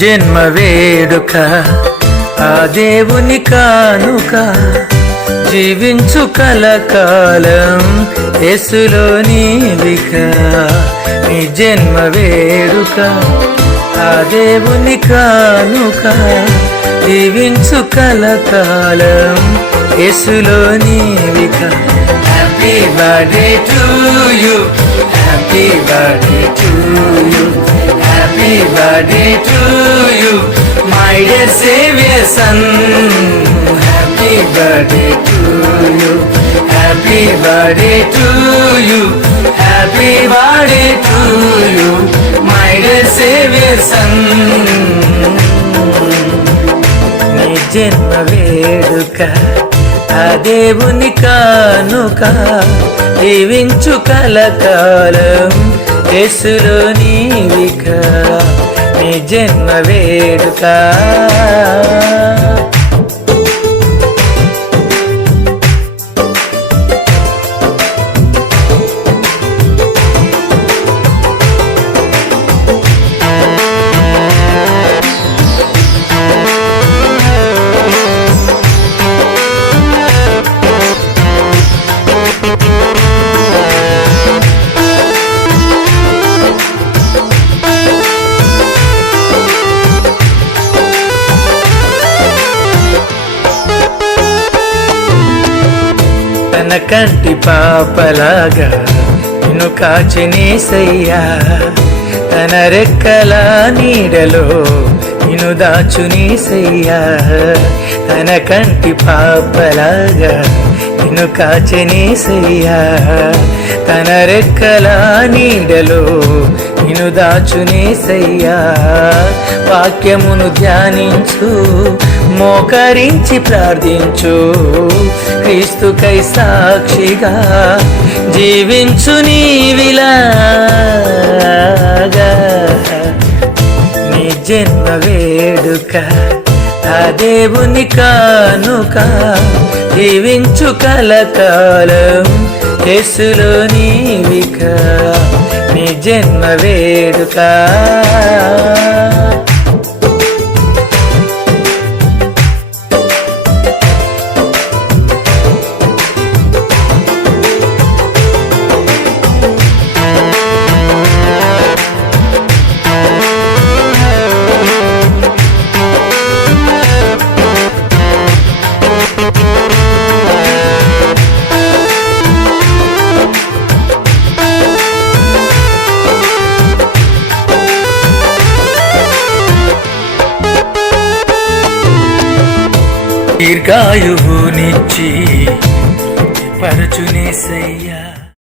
జన్మ వేడుక ఆ దేవుని కానుక, జీవించు కలకాలం యేసులో నీవిక. నీ జన్మ వేడుక ఆ దేవుని కానుక, జీవించు కలకాలం యేసులో నీవిక. Happy birthday to you, happy birthday to you, happy birthday to you my dear saviour son. Happy birthday to you, happy birthday to you, happy birthday to you my dear saviour son. నీ జన్మ వేడుక ఆ దేవుని కానుక, జీవించు కలకాలం యేసులో నీవిక. నీ జన్మ వేడుక తన కంటి పాపలాగా నిన్ను కాచినేసయ్యా, తన రెక్కల నీడలో నిన్ను దాచునేసయ్యా. తన కంటి పాపలాగా నిన్ను కాచినేసయ్యా, తన రెక్కల నీడలో నిన్ను దాచునేసయ్యా. వాక్యమును ధ్యానించు, మోకరించి ప్రార్థించు, క్రీస్తుకై సాక్షిగా జీవించు నీవిలాగా. నీ జన్మ వేడుక ఆ దేవుని కానుక, జీవించు కలకాలం యేసులో నీవిక. నీ జన్మ వేడుక దీర్ఘాయువునిచ్చి పరచునేసయ్యా.